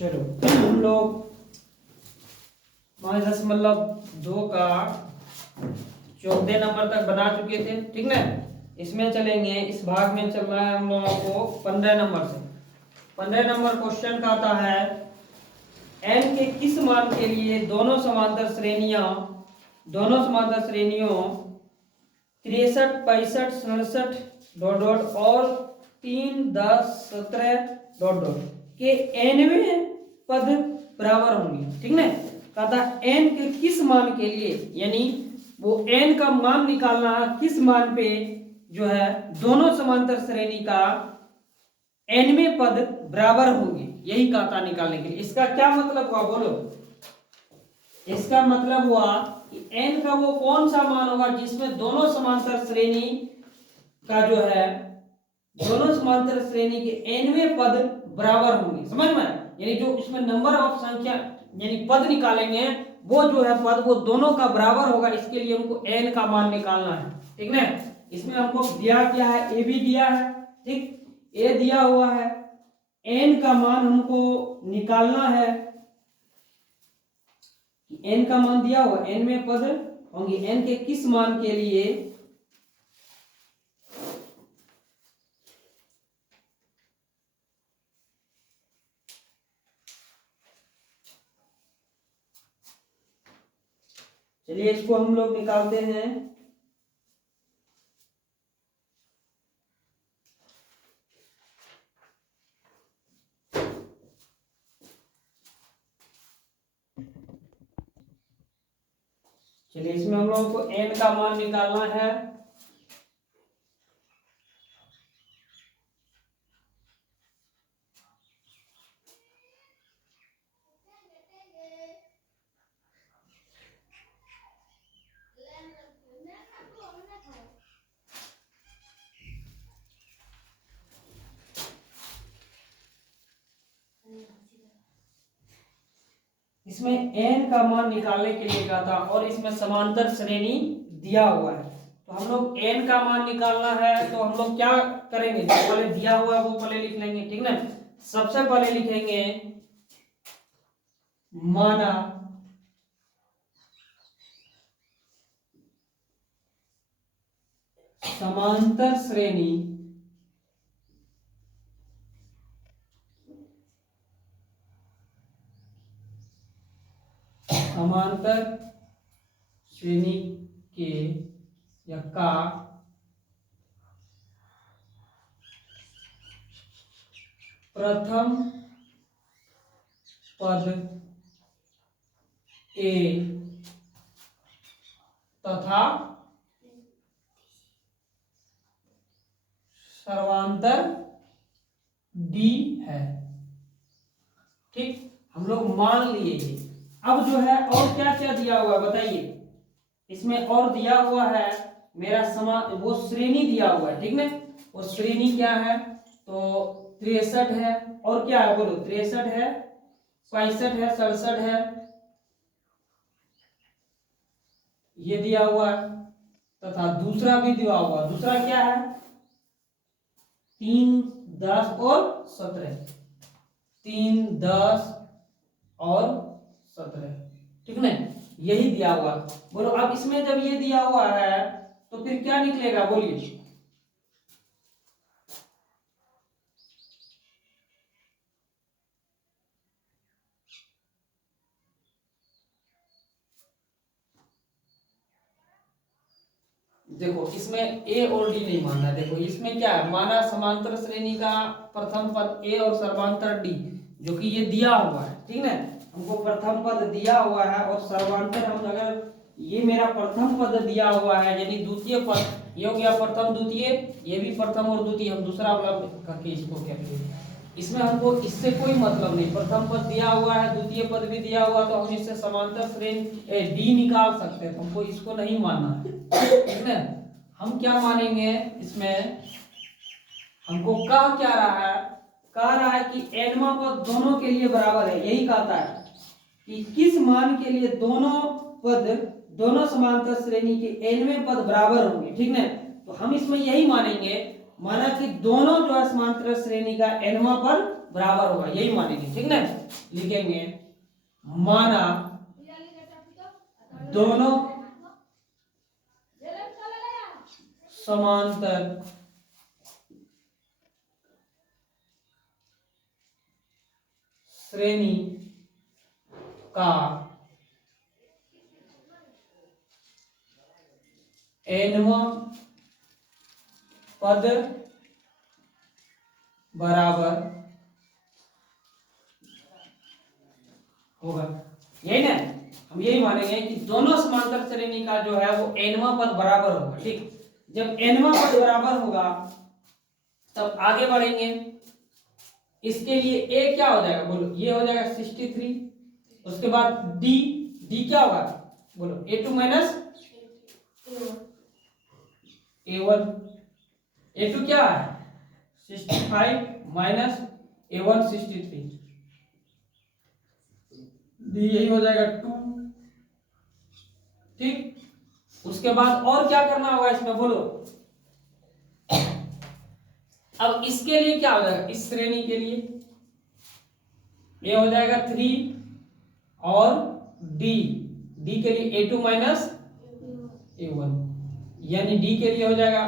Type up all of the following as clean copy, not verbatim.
चलो हम लोग 5.2 का 14 नंबर तक बना चुके थे, ठीक ना। इसमें चलेंगे, इस भाग में चल रहा है हम लोगों को 15 नंबर से। 15 नंबर क्वेश्चन का आता है n के किस मान के लिए दोनों समांतर श्रेणियों 63, 65, 67 डॉट डॉट और 3, 10, 17 डॉट डॉट के nवें पद बराबर होंगे, ठीक ना। कहता n के किस मान के लिए, यानी वो n का मान निकालना है किस मान पे जो है दोनों समांतर श्रेणी का nवें पद बराबर होंगे, यही कहता निकालने के लिए। इसका क्या मतलब हुआ बोलो? इसका मतलब हुआ कि n का वो कौन सा मान होगा जिसमें दोनों समांतर श्रेणी का जो है दोनों समांतर श्रेणी के nवें पद बराबर होंगे, समझ में? यानी जो इसमें नंबर ऑफ संख्या यानी पद निकालेंगे वो जो है पद वो दोनों का बराबर होगा, इसके लिए हमको n का मान निकालना है, ठीक ना। इसमें हमको दिया क्या है, a भी दिया है, ठीक, a दिया हुआ है, n का मान हमको निकालना है, n का मान दिया हुआ, n में पद होंगे, n के किस मान के लिए चलिए इसको हम लोग निकालते हैं। चलिए इसमें हम लोगों को n का मान निकालना है। इसमें n का मान निकालने के लिए कहा था और इसमें समांतर श्रेणी दिया हुआ है, तो हम लोग n का मान निकालना है। तो हम लोग क्या करेंगे, जो पहले दिया हुआ है वो पहले लिख लेंगे, ठीक ना। सबसे पहले लिखेंगे माना समांतर श्रेणी समांतर श्रेणी के या का प्रथम पद a तथा सर्वांतर d है, ठीक। हम लोग मान लिए ये। अब जो है और क्या क्या दिया हुआ है बताइए। इसमें और दिया हुआ है मेरा वो श्रेणी दिया हुआ है, ठीक ना। वो श्रेणी क्या है, तो 63 है, और क्या है बोलो, 63 है, 65 है, 67 है, ये दिया हुआ है, तथा दूसरा भी दिया हुआ। दूसरा क्या है, 3, 10 और 17, 3, 10 और 17, ठीक ना, यही दिया हुआ। बोलो अब इसमें जब ये दिया हुआ है तो फिर क्या निकलेगा बोलिए। देखो इसमें ए और डी नहीं मानना है। देखो इसमें क्या है, माना समांतर श्रेणी का प्रथम पद ए और सर्वांतर डी, जो कि ये दिया हुआ है, ठीक ना। हमको प्रथम पद दिया हुआ है और सर्वांतर, हम अगर ये मेरा प्रथम पद दिया हुआ है यानी द्वितीय पद, ये हो गया प्रथम द्वितीय, ये भी प्रथम और द्वितीय, हम दूसरा वाला करके इसको क्या करेंगे। इसमें हमको इससे कोई मतलब नहीं, प्रथम पद दिया हुआ है, द्वितीय पद भी दिया हुआ, तो हम इससे समांतर श्रेणी डी निकाल सकते हैं, तो हमको इसको नहीं मानना है, ठीक है। हम क्या मानेंगे, इसमें हमको कह क्या रहा है, कह रहा है कि एनवा पद दोनों के लिए बराबर है, यही कहता है कि किस मान के लिए दोनों पद दोनों समांतर श्रेणी के एनवें पद बराबर होंगे, ठीक है। तो हम इसमें यही मानेंगे माना कि दोनों जो समांतर श्रेणी का nवां पद बराबर होगा, यही मानेंगे, ठीक ना। लिखेंगे माना दोनों समांतर श्रेणी का nवां पद बराबर होगा, यही ना। हम यही मानेंगे कि दोनों समांतर श्रेणी का जो है वो nवां पद बराबर होगा, ठीक। जब nवां पद बराबर होगा तब आगे बढ़ेंगे। इसके लिए a क्या हो जाएगा, बोलो, ये हो जाएगा 63। उसके बाद d क्या होगा, बोलो, a2 माइनस a1। a2 क्या है 65 माइनस a1 63, डी यही हो जाएगा 2, ठीक। उसके बाद और क्या करना होगा इसमें, बोलो। अब इसके लिए क्या हो जाएगा, इस श्रेणी के लिए ये हो जाएगा 3 और डी के लिए a2 माइनस a1, यानी डी के लिए हो जाएगा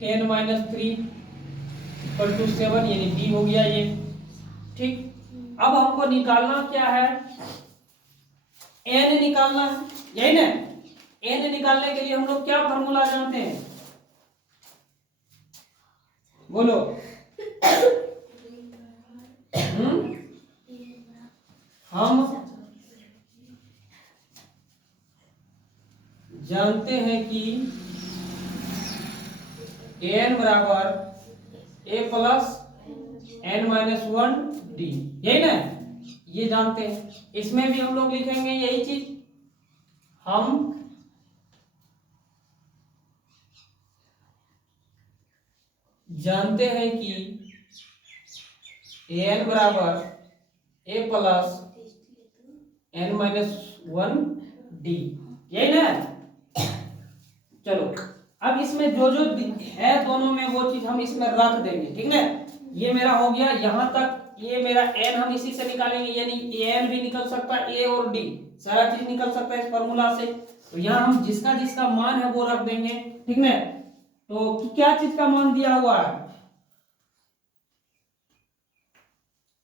10 माइनस 3 इक्वल टू 7, यानी डी हो गया ये, ठीक। अब हमको निकालना क्या है, n निकालना है, यही ना। n निकालने के लिए हम लोग क्या फॉर्मूला जानते हैं, बोलो। हम जानते हैं कि n बराबर a plus n minus 1 D, यही ना, ये जानते हैं। इसमें भी हम लोग लिखेंगे यही चीज, हम जानते हैं कि n बराबर a plus n minus 1 D, यही ना। चलो अब इसमें जो जो है दोनों में वो चीज हम इसमें रख देंगे, ठीक ना। ये मेरा हो गया यहां तक, ये मेरा n हम इसी से निकालेंगे, यानी n भी निकल सकता है, a और d सारा चीज निकल सकता है इस फॉर्मूला से। तो यहाँ हम जिसका जिसका मान है वो रख देंगे, ठीक ना। तो क्या चीज का मान दिया हुआ है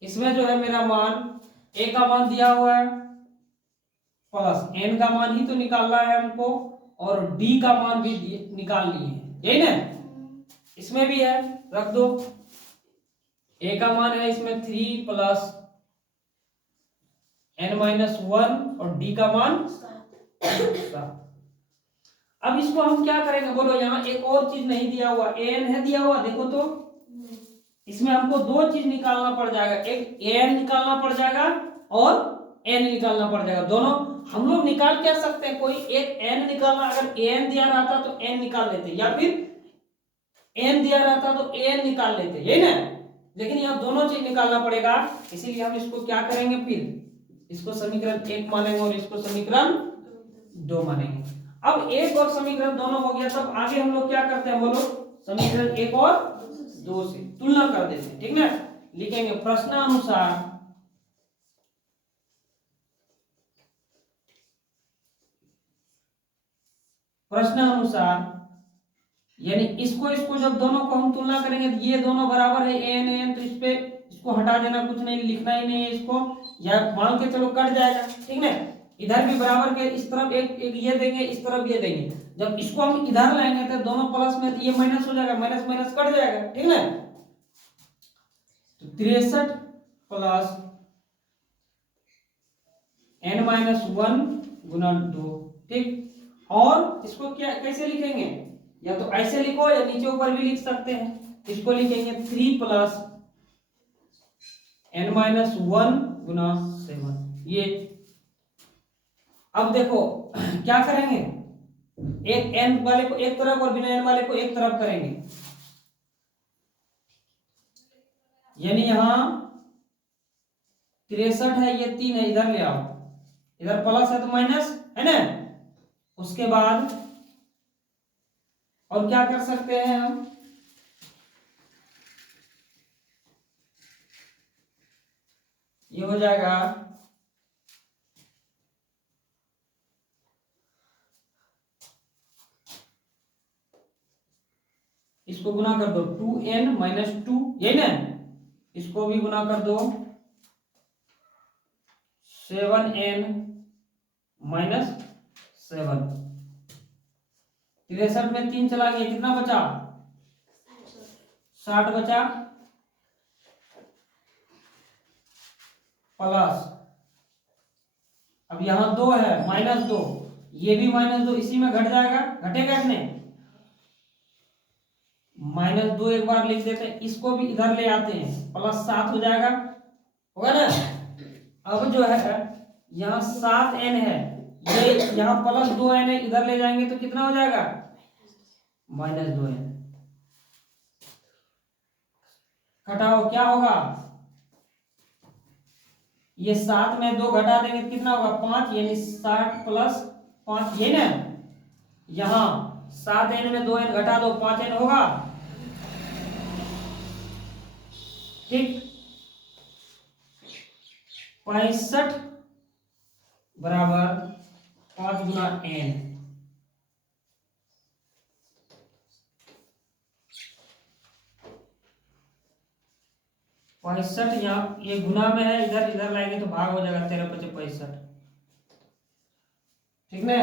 इसमें, जो है मेरा मान a का मान दिया हुआ है, प्लस n का मान ही तो निकालना है हमको, और d का मान भी निकाल लिए हैं, यही ना। इसमें भी है, रख दो। a का मान है इसमें 3 प्लस n माइनस 1 और d का मान 7। अब इसको हम क्या करेंगे, बोलो। यहाँ एक और चीज नहीं दिया हुआ, an है दिया हुआ, देखो तो। इसमें हमको दो चीज निकालना पड़ जाएगा, एक an निकालना पड़ जाएगा और n निकालना पड़ जाएगा। दोनों हम लोग निकाल क्या सकते हैं, कोई एक n निकालना, अगर an दिया रहता तो n निकाल लेते, या फिर n दिया रहता तो an निकाल लेते, यही ना। लेकिन यहाँ दोनों चीज निकालना पड़ेगा, इसीलिए हम इसको क्या करेंगे, फिर इसको समीकरण 1 मानेंगे और इसको समीकरण 2 मानेंगे। अब एक और समीकरण दोनों हो गया, तब आगे हम लोग क्या करते हैं, बोलो। समीकरण 1 और 2 से तुलना कर देते हैं, ठीक ना। लिखेंगे प्रश्नानुसार यानी इसको जब दोनों को हम तुलना करेंगे तो ये दोनों बराबर है an, तो इस पे इसको हटा देना, कुछ नहीं लिखना ही नहीं है इसको, या मान के चलो कट जाएगा, ठीक ना। इधर भी बराबर के इस तरफ एक ये देंगे, इस तरफ ये देंगे। जब इसको हम इधर लाएंगे तो दोनों प्लस में, तो ये माइनस हो जाएगा, माइनस माइनस कट जाएगा, ठीक ना। तो 63 प्लस n माइनस 1 गुना 2, ठीक। और इसको क्या कैसे लिखेंगे, या तो ऐसे लिखो या नीचे ऊपर भी लिख सकते हैं। इसको लिखेंगे 3 प्लस n माइनस 1 गुना 7, ये। अब देखो क्या करेंगे, एक n वाले को एक तरफ और बिना n वाले को एक तरफ करेंगे, यानी यहां 63 है, ये 3 है, इधर ले आओ, इधर प्लस है तो माइनस है ना। उसके बाद और क्या कर सकते हैं हम, ये हो जाएगा इसको गुना कर दो 2n-2, यही ना, इसको भी गुना कर दो 7n-7। 63 में 3 चला गया, कितना बचा? 60 बचा, प्लस अब यहां 2 है -2, ये भी -2 इसी में घट जाएगा, घटेगा कि नहीं? -2 एक बार लिख देते हैं, इसको भी इधर ले आते हैं, +7 हो जाएगा, होगा ना। अब जो है यहाँ 7n है, ये यहाँ +2n है, इधर ले जाएंगे तो कितना हो जाएगा? -2n। घटाओ, क्या होगा? ये 7 में 2 घटा देंगे तो कितना होगा? 5, यानी 60 + 5, ये ना। यहाँ 7n में 2n घटा दो, 5n होगा, ठीक। 65 बराबर 5 गुना n। पैंसठ, यहाँ ये गुना में है, इधर इधर लाएंगे तो भाग हो जाएगा, 13×5 = 65, ठीक ना।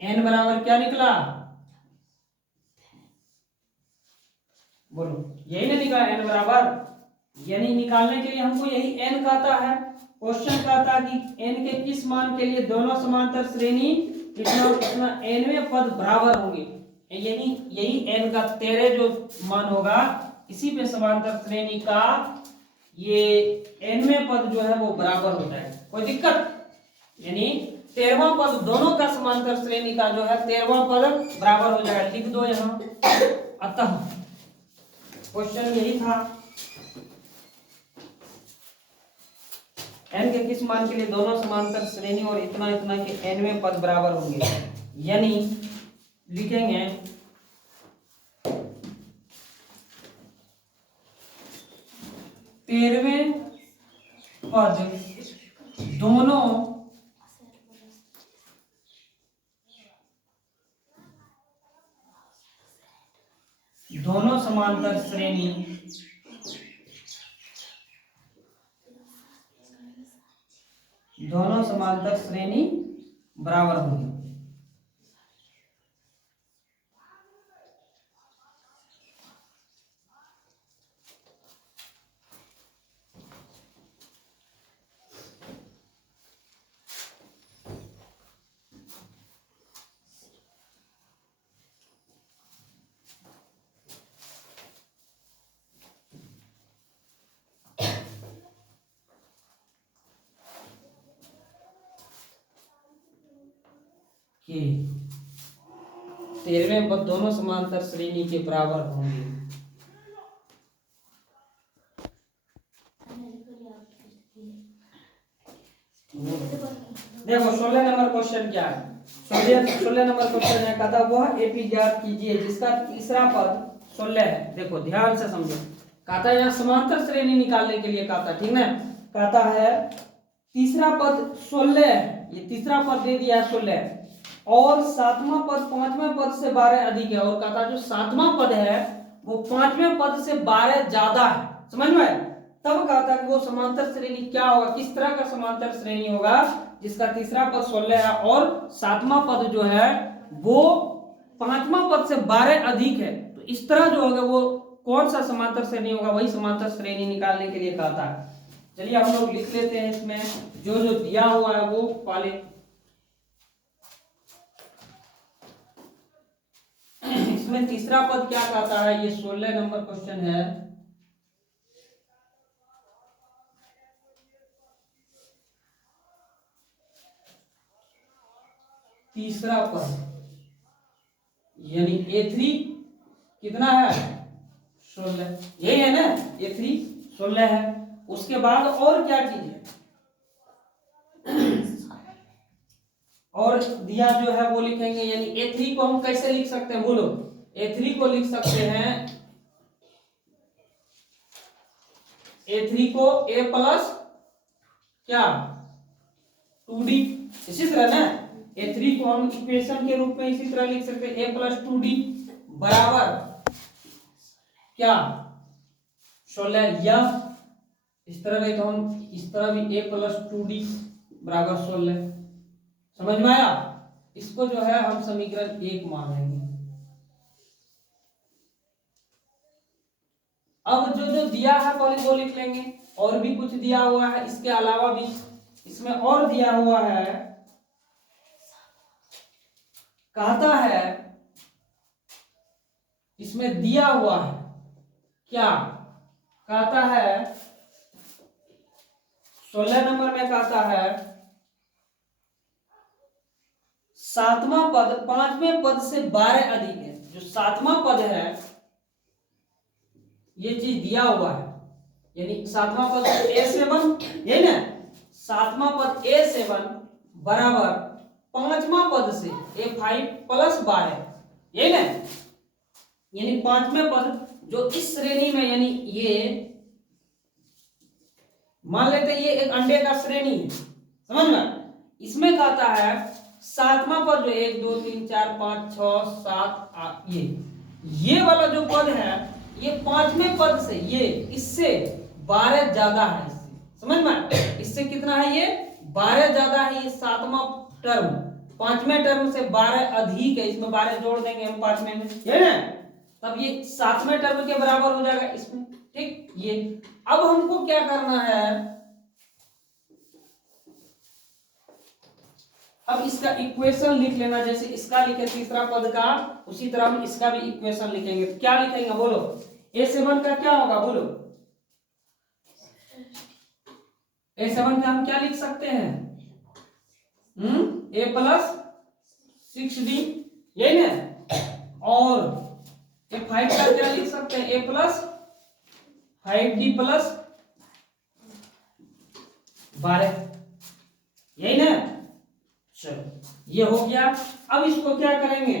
n बराबर क्या निकला? बोलो, यही ना निकला n बराबर, यानी निकालने के लिए हमको यही n कहता है। क्वेश्चन कहता है कि n के किस मान के लिए दोनों समांतर श्रेणी कितना कितना nवें पद बराबर होंगे, यानी यही n का 13 जो मान होगा, इसी पे समांतर श्रेणी का ये nवें पद जो है वो बराबर होता है। कोई दिक्कत? यानी 13वां पद दोनों का समांतर श्रेणी का जो है 13वां पद बराबर हो जाएगा, लिख दो यहाँ। अतः क्वेश्चन यही था, n के किस मान के लिए दोनों समांतर श्रेणी और इतना इतना के nवें पद बराबर होंगे, यानी लिखेंगे 13वें पद दोनों समांतर श्रेणी बराबर होंगे। कि 13वें पद दोनों समांतर श्रेणी के बराबर होंगे। देखो 16 नंबर क्वेश्चन क्या है? 16 नंबर क्वेश्चन है, कहता वह एपी ज्ञात कीजिए जिसका तीसरा पद 16 है। देखो ध्यान से समझो, कहता यहाँ समांतर श्रेणी निकालने के लिए कहता, ठीक ना। कहता है तीसरा पद 16 है, ये तीसरा पद दे दिया 16, और सातवां पद पांचवें पद से 12 अधिक है, और कहता जो सातवां पद है वो पांचवें पद से 12 ज्यादा है, समझ में आया? तब कहता कि वो समांतर श्रेणी क्या होगा, किस तरह का समांतर श्रेणी होगा जिसका तीसरा पद 16 है और सातवां पद जो है वो पांचवां पद से 12 अधिक है। तो इस तरह जो होगा वो कौन सा समांतर श्रेणी होगा, वही समांतर श्रेणी निकालने के लिए कहता है। चलिए हम लोग लिख लेते हैं, इसमें जो जो दिया हुआ है वो पहले। इसमें तीसरा पद क्या कहता है, ये 16 नंबर क्वेश्चन है। तीसरा पद यानी A3 कितना है? 16, यही है ना, A3 16 है। उसके बाद और क्या चीज है, और दिया जो है वो लिखेंगे, यानी A3 को हम कैसे लिख सकते हैं, बोलो। A3 को लिख सकते हैं A3 को A प्लस क्या 2D, इसी तरह ना A3 को हम इक्वेशन के रूप में इसी तरह लिख सकते हैं A प्लस 2D बराबर क्या 16, या इस तरह नहीं तो हम इस तरह भी A प्लस 2D बराबर 16। समझ में आया? इसको जो है हम समीकरण 1 मान लेंगे। अब जो जो दिया है पहले वो लिख लेंगे, और भी कुछ दिया हुआ है इसके अलावा भी, इसमें और दिया हुआ है, कहता है इसमें दिया हुआ है क्या, कहता है 16 नंबर में कहता है सातवां पद पांचवें पद से 12 अधिक है। जो सातवां पद है ये चीज दिया हुआ है, यानी सातवां पद A7, ये ना सातवां पद A7 बराबर पांचवां पद से A5 प्लस 12, ये ना यानी पांचवें पद जो इस श्रेणी में, यानी ये मान लेते हैं ये एक अंडे का श्रेणी है, समझ में, इसमें कहता है सातवां पद जो 1 2 3 4 5 6 7 8 ये वाला जो पद है ये पांचवें पद से ये इससे 12 ज्यादा है, इससे समझ में, इससे कितना है ये 12 ज्यादा है। ये सातवां टर्म पांचवें टर्म से 12 अधिक है, इसमें 12 जोड़ देंगे हम पांचवें में, ये ना, तब ये सातवें टर्म के बराबर हो जाएगा इसमें, ठीक। ये अब हमको क्या करना है, अब इसका इक्वेशन लिख लेना, जैसे इसका लिखे तीसरा पद का, उसी तरह हम इसका भी इक्वेशन लिखेंगे। क्या लिखेंगे बोलो? A7 का क्या होगा बोलो? A7 का हम क्या लिख सकते हैं? A प्लस 6D, यही ना, और A5 का क्या लिख सकते हैं? A प्लस 5D प्लस 12, यही ना। चलो ये हो गया। अब इसको क्या करेंगे,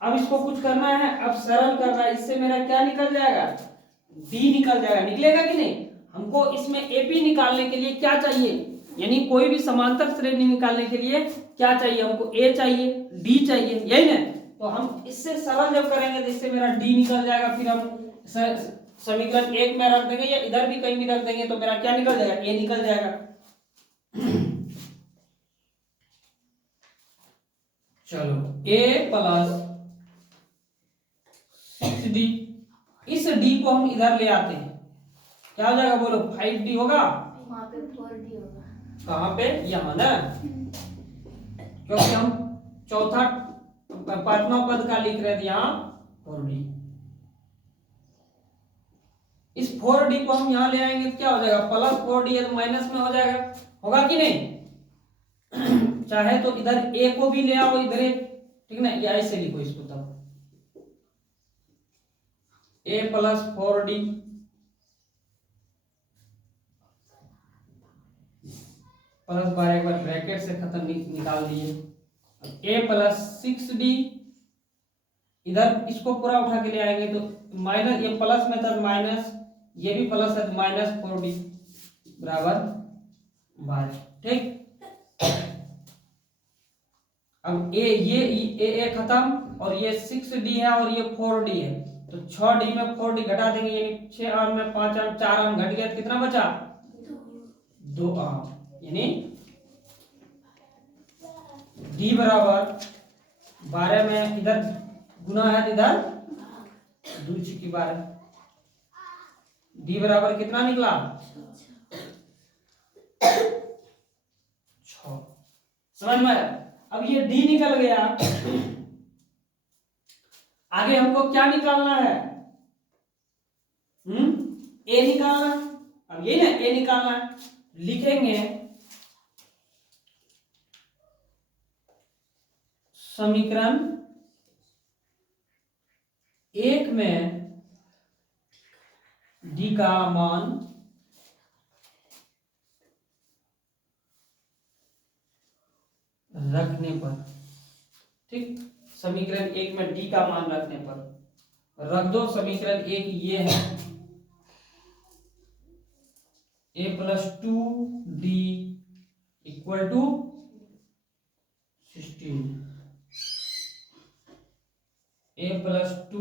अब इसको कुछ करना है, अब सरल करना है। इससे मेरा क्या निकल जाएगा? D निकल जाएगा, निकलेगा कि नहीं? हमको इसमें AP निकालने के लिए क्या चाहिए, यानी कोई भी समांतर श्रेणी निकालने के लिए क्या चाहिए हमको? A चाहिए, D चाहिए, यही ना। तो हम इससे सरल जब करेंगे तो इससे मेरा D निकल जाएगा, फिर हम समीकरण 1 में रख देंगे या इधर भी कहीं भी रख देंगे तो मेरा क्या निकल जाएगा? A निकल जाएगा। चलो A प्लस 6D, इस D को हम इधर ले आते हैं, क्या हो जाएगा बोलो? 5D होगा, वहाँ पे 4D होगा। कहाँ पे? यहाँ ना, क्योंकि हम चौथा पांचवा पद का लिख रहे थे यहाँ 4D। इस 4D को हम यहाँ ले आएंगे तो क्या हो जाएगा? प्लस 4D है तो माइनस में हो जाएगा, होगा कि नहीं? चाहे तो इधर A को भी ले आओ इधर, ठीक ना, या ऐसे लिखो इसको, तब A प्लस 4D प्लस 12, एक बार ब्रैकेट से खत्म निकाल दिए। A प्लस 6D, इधर इसको पूरा उठा के ले आएंगे तो माइनस, ये प्लस में था माइनस, ये भी प्लस है तो माइनस 4D बराबर 12, ठीक। अब ये खत्म, और ये 6D है और ये 4D है, तो 6D में 4D घटा देंगे, यानी 6 आम में 5 आम 4 आम घट गया, कितना बचा? 2 आम, यानी D बराबर 12 में इधर गुना है तो इधर 2 की 12, D बराबर कितना निकला? 6। समझ में आया? अब ये D निकल गया, आगे हमको क्या निकालना है? A निकालना। अब ये ना A निकालना है, लिखेंगे समीकरण 1 में D का मान रखने पर, ठीक, समीकरण 1 में D का मान रखने पर रख दो समीकरण एक ये है a+2d equal to 16 a+2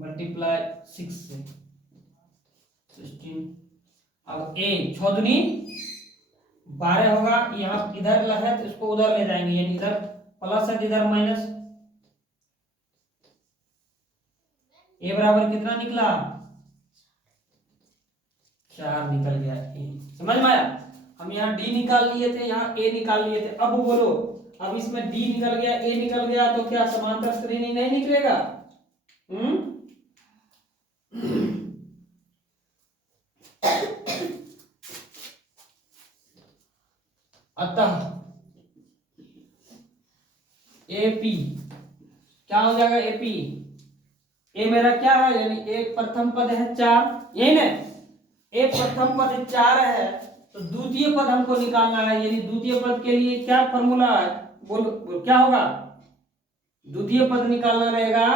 multiply 6 से 16। अब a 6 दूनी 12 होगा, यहाँ इधर है तो इसको उधर ले जाएंगे, यानी इधर प्लस है इधर माइनस। a बराबर कितना निकला 4 निकल गया a। समझ में आया? हम यहाँ d निकाल लिए थे, यहाँ a निकाल लिए थे। अब बोलो, अब इसमें d निकल गया a निकल गया तो क्या समांतर श्रेणी नहीं निकलेगा? अतः AP क्या हो जाएगा? AP ए मेरा क्या है, यानी एक प्रथम पद है 4, यही ना? एक प्रथम पद 4 है तो द्वितीय पद हमको निकालना है, यानी द्वितीय पद के लिए क्या फॉर्मूला है? बोलो क्या होगा? द्वितीय पद निकालना रहेगा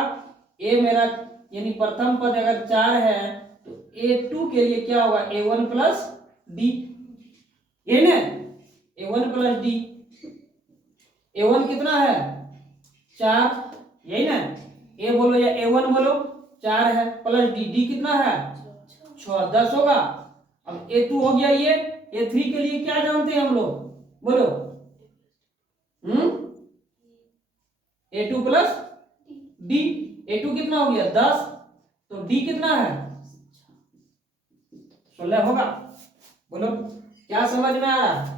ए मेरा, यानी प्रथम पद अगर 4 है तो A2 के लिए क्या होगा? A1 प्लस डी, ये ना? A1 plus D. A1 कितना है 4, यही ना? ए बोलो या A1 बोलो, 4 है प्लस डी, डी कितना है 6, 10 होगा। अब A2 हो गया, ये A3 के लिए क्या जानते हैं हम लोग? बोलो A2 प्लस डी। A2 कितना हो गया 10, तो डी कितना है 16 होगा। बोलो क्या समझ में आ रहा?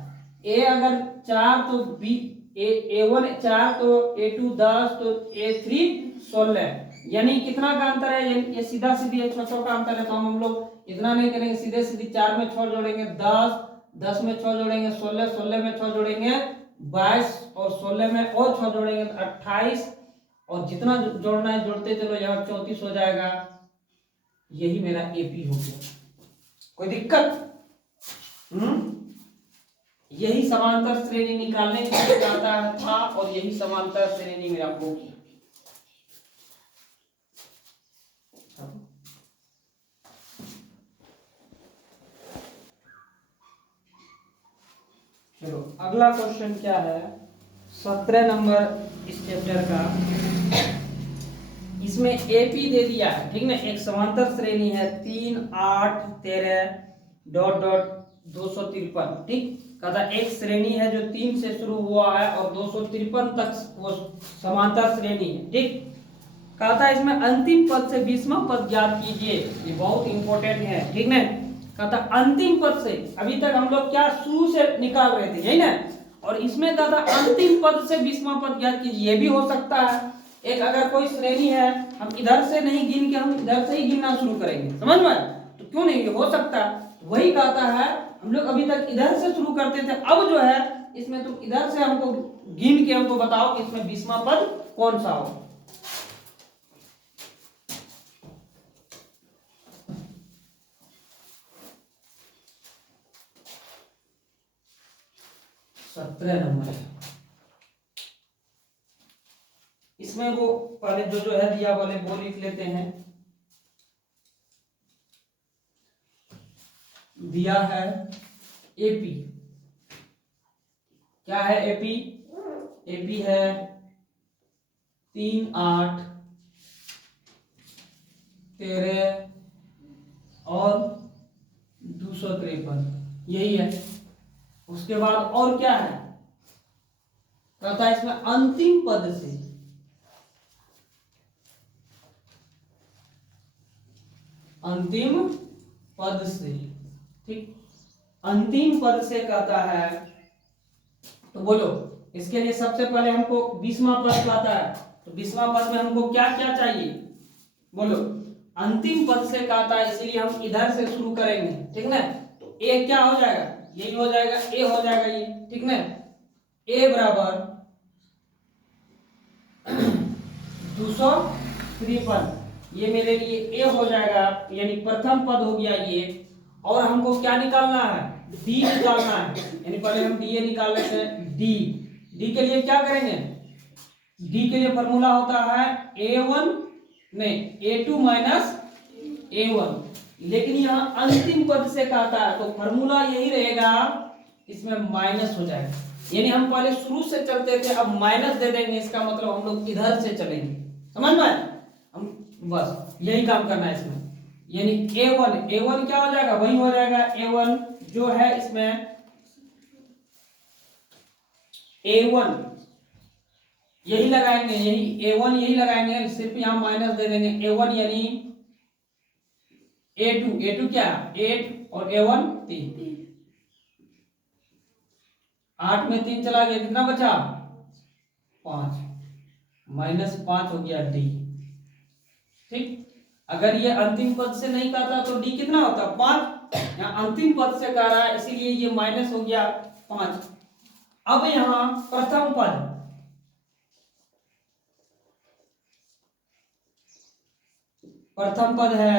ए अगर 4 तो बी A1 4 तो A2 10 तो A3 16, यानी कितना का अंतर है? ये सीधा सीधी 6 का अंतर है, तो हम लोग इतना नहीं करेंगे, सीधे सीधी 4 में 6 जोड़ेंगे 10, 10 में 6 जोड़ेंगे 16, 16 में 6 जोड़ेंगे 22 और 16 में और 6 जोड़ेंगे 28, और जितना जोड़ना है जोड़ते चलो, यहाँ 34 हो जाएगा। यही मेरा एपी हो गया। कोई दिक्कत? यही समांतर श्रेणी निकालने के लिए आता था और यही समांतर श्रेणी मेरा होगी। चलो अगला क्वेश्चन क्या है, 17 नंबर इस चैप्टर का। इसमें एपी दे दिया है, ठीक ना? एक समांतर श्रेणी है 3 8 13 डॉट डॉट 253, ठीक? कहता एक श्रेणी है जो 3 से शुरू हुआ है और 253 तक वो समांतर श्रेणी है, ठीक? कहता है इसमें अंतिम पद से 20वां पद ज्ञात कीजिए। ये बहुत इंपॉर्टेंट है, ठीक ना? कहता अंतिम पद से, अभी तक हम लोग क्या शुरू से निकाल रहे थे, यही ना? और इसमें कहता अंतिम पद से 20वां पद ज्ञात कीजिए। ये भी हो सकता है, एक अगर कोई श्रेणी है, हम इधर से नहीं गिन के हम इधर से ही गिनना शुरू करेंगे, समझ में? तो क्यों नहीं, ये हो सकता है। वही कहता है हम लोग अभी तक इधर से शुरू करते थे, अब जो है इसमें तुम इधर से हमको गिन के हमको बताओ कि इसमें 20वां पद कौन सा हो। सत्रह नंबर है। इसमें वो पहले जो है दिया वाले वो लिख लेते हैं। दिया है एपी, क्या है एपी? एपी है 3 8 13 और 253, यही है। उसके बाद और क्या है? कहता है इसमें अंतिम पद से, अंतिम पद से, ठीक? अंतिम पद से कहता है, तो बोलो इसके लिए सबसे पहले हमको 20वां पद कहता है, तो 20वां पद में हमको क्या क्या चाहिए? बोलो अंतिम पद से कहता है, इसीलिए हम इधर से शुरू करेंगे, ठीक ना? तो ए क्या हो जाएगा? यही हो जाएगा, ए हो जाएगा ये, ठीक ना? ए बराबर 253, ये मेरे लिए ए हो जाएगा, यानी प्रथम पद हो गया ये। और हमको क्या निकालना है? डी निकालना है, यानी पहले हम डी निकाल लेते हैं। डी के लिए क्या करेंगे? डी के लिए फॉर्मूला होता है A1 नहीं A2 माइनस A1, लेकिन यहाँ अंतिम पद से कहता है तो फॉर्मूला यही रहेगा, इसमें माइनस हो जाएगा। यानी हम पहले शुरू से चलते थे, अब माइनस दे देंगे, इसका मतलब हम लोग इधर से चलेंगे। समझ में? हम बस यही काम करना है इसमें। यानी A1 क्या हो जाएगा, वही हो जाएगा A1 जो है इसमें A1 यही लगाएंगे, यही A1 यही लगाएंगे, सिर्फ यहाँ माइनस दे देंगे A1 यानी A2 क्या 8 और A1 3, 8 में 3 चला गया, कितना बचा 5, -5 हो गया D। ठीक, अगर ये अंतिम पद से नहीं कहता तो D कितना होता 5, यहाँ अंतिम पद से कह रहा है इसीलिए ये माइनस हो गया 5। अब यहाँ प्रथम पद है,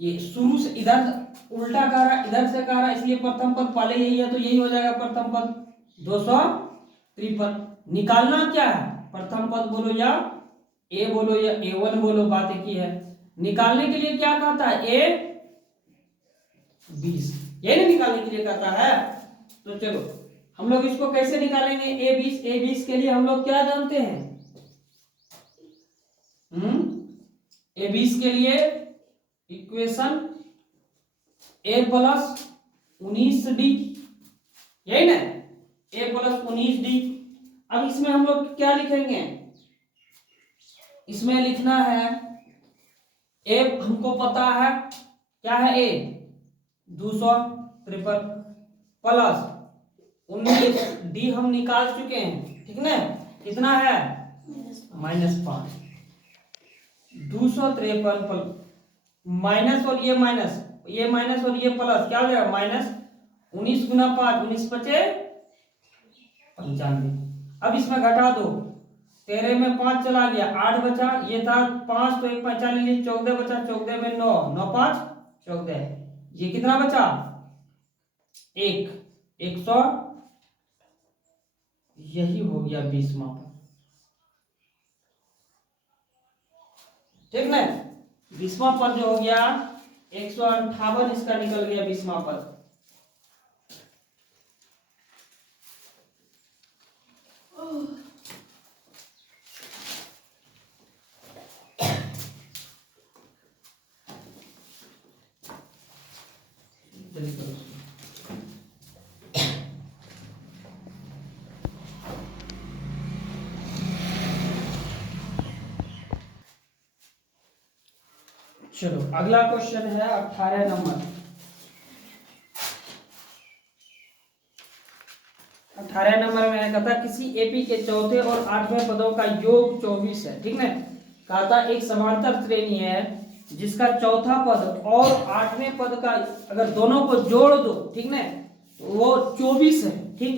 ये शुरू से इधर उल्टा कह रहा है, इधर से कह रहा है, इसलिए प्रथम पद पहले यही है तो यही हो जाएगा प्रथम पद 253। निकालना क्या है, प्रथम पद बोलो या A बोलो या A1 बोलो, बात एक ही है। निकालने के लिए क्या कहता है A20, यही निकालने के लिए कहता है। तो चलो हम लोग इसको कैसे निकालेंगे A20 के लिए हम लोग क्या जानते हैं, A20 के लिए इक्वेशन A प्लस 19D, यही ना A प्लस 19D। अब इसमें हम लोग क्या लिखेंगे, इसमें लिखना है A हमको पता है क्या है A 253 प्लस 19D हम निकाल चुके हैं, ठीक ना, कितना है -5, 253 माइनस और ये माइनस और ये प्लस क्या हो जाएगा -19 गुना 5, 19 पचे 95। अब इसमें घटा दो, 13 में 5 चला गया, 8 बचा, ये था 5 तो 1 5 ले ली, 14 बचा, 14 में 9, 9 5 14, ये कितना बचा 100, यही हो गया 20वां पद, ठीक ना। 20वां पद जो हो गया 158, इसका निकल गया 20वां पद। चलो अगला क्वेश्चन है 18 नंबर। 18 नंबर में कहता किसी एपी के चौथे और 8वें पदों का योग 24 है, ठीक ना। कहता एक समांतर श्रेणी है जिसका चौथा पद और 8वें पद का अगर दोनों को जोड़ दो, ठीक ना, तो वो 24 है, ठीक,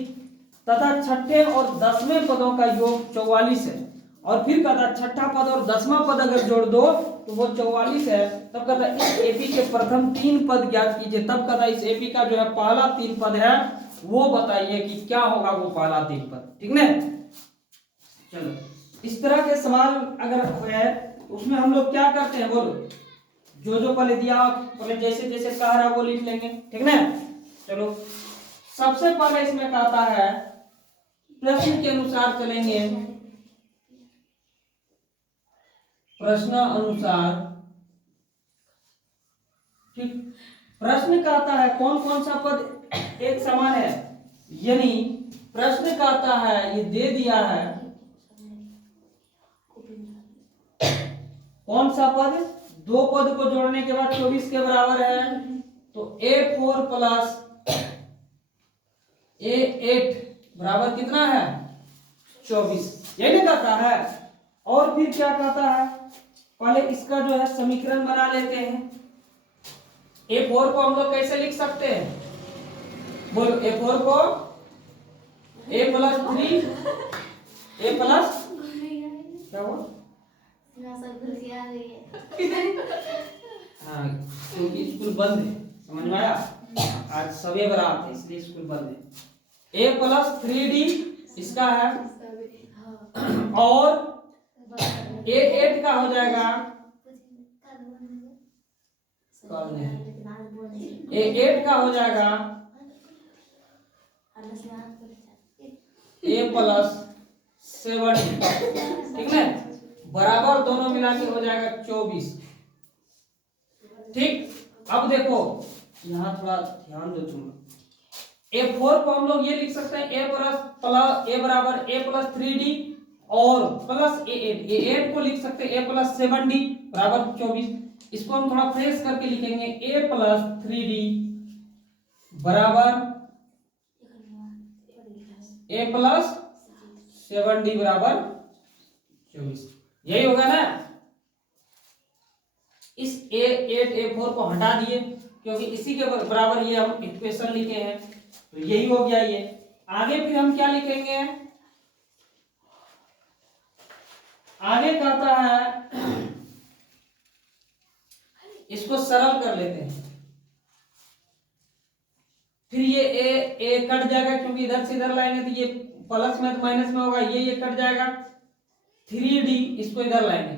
तथा छठे और 10वें पदों का योग 44 है। और फिर कहता छठा पद और 10वां पद अगर जोड़ दो तो वो 44 है। तब कहता इस एपी के प्रथम 3 पद ज्ञात कीजिए। तब कहता इस एपी का जो है पहला 3 पद है वो बताइए कि क्या होगा वो पहला 3 पद, ठीक ना। चलो इस तरह के सवाल अगर है उसमें हम लोग क्या करते हैं, बोलो, जो पहले दिया पहले जैसे जैसे कह रहा वो लिख लेंगे, ठीक ना। चलो सबसे पहले इसमें कहता है प्रश्न के अनुसार चलेंगे, प्रश्न अनुसार, ठीक। प्रश्न कहता है कौन कौन सा पद एक समान है, यानी प्रश्न कहता है ये दे दिया है कौन सा पद, 2 पद को जोड़ने के बाद 24 के बराबर है, तो A4 प्लस A8 बराबर कितना है 24, यही ना कहता है। और फिर क्या कहता है, पहले इसका जो है समीकरण बना लेते हैं। A4 को हम लोग कैसे लिख सकते हैं, बोलो, A4 को A प्लस 3 A प्लस क्या हुआ, हाँ क्योंकि स्कूल बंद है, समझ में आया, आज सभी बारात है इसलिए स्कूल बंद है। A प्लस 3D इसका है और ए 8 का हो जाएगा ए 8 का हो जाएगा ए प्लस 7, ठीक है, बराबर दोनों मिला के हो जाएगा 24। ठीक, अब देखो यहाँ थोड़ा ध्यान दो तुम। A4 को हम लोग ये लिख सकते हैं ए बराबर ए प्लस 3D और प्लस ए8 को लिख सकते हैं ए प्लस 7D बराबर 24। इसको हम थोड़ा फ्रेश करके लिखेंगे ए प्लस 3D बराबर ए प्लस 7D बराबर 24। यही होगा ना। इस A8 A4 को हटा दिए क्योंकि इसी के बराबर ये हम इक्वेशन लिखे हैं, तो यही हो गया ये। आगे फिर हम क्या लिखेंगे, आगे कहता है, इसको सरल कर लेते हैं। फिर ये ए कट जाएगा क्योंकि इधर से इधर लाएंगे तो ये प्लस में तो माइनस में होगा, ये कट जाएगा। 3D इसको इधर लाएंगे,